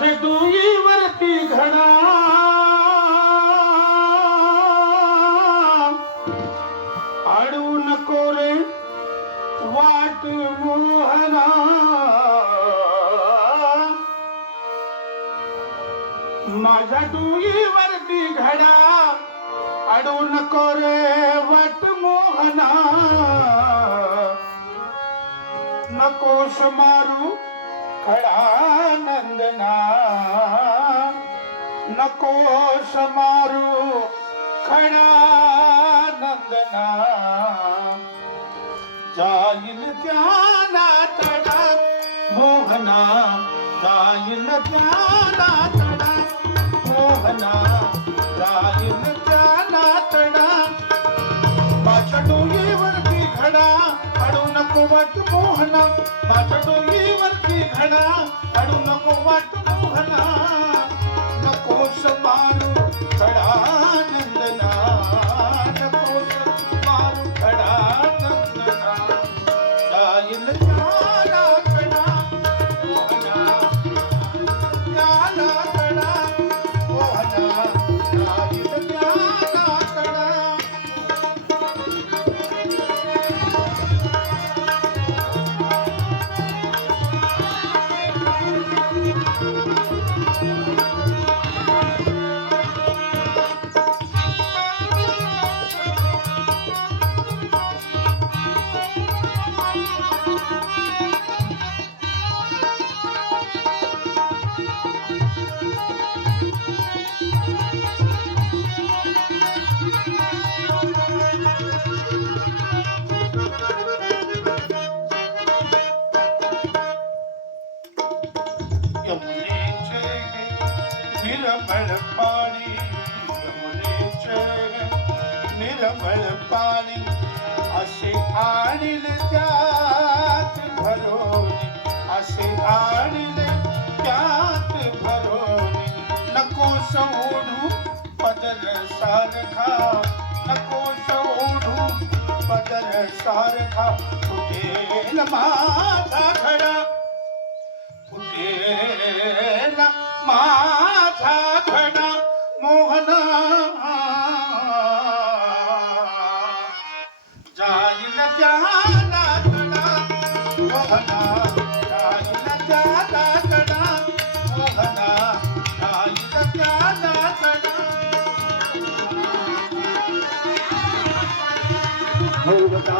माझे डोईवरती घडा अडू नको रे वाट मोहना माझ्या डोईवरती घडा अडू नको रे वाट मोहना नकोस मारू खडा नंदना नकोस मारू खडा नंदना जाईल त्या नातडा मोहना जाईल त्या नातडा मोहना जाईल त्या नातडा माझ्या डोईवरती घडा अडू नको वाट मोहना माझ्या डोईवरती घडा अडू नको वाट मोहना नकोस मारू खडा नंदना नकोस मारू खडा नंदना जाईल त्याला खडा मोहना त्याला खडा मोहना जाईल त्याला खडा निर्मळ पाणी यमुनेचे निर्मळ पाणी असे आणील त्यात भरोनी असे आणील त्यात भरोनी नको सोडू पदर सारखा नको सोडू पदर सारखा फुटेल माझा खडा फुटेल माझा खडा मोहना जाईल त्याला खडा मोहना जाईल त्याला खडा मोहना जाईल त्याला खडा मोहना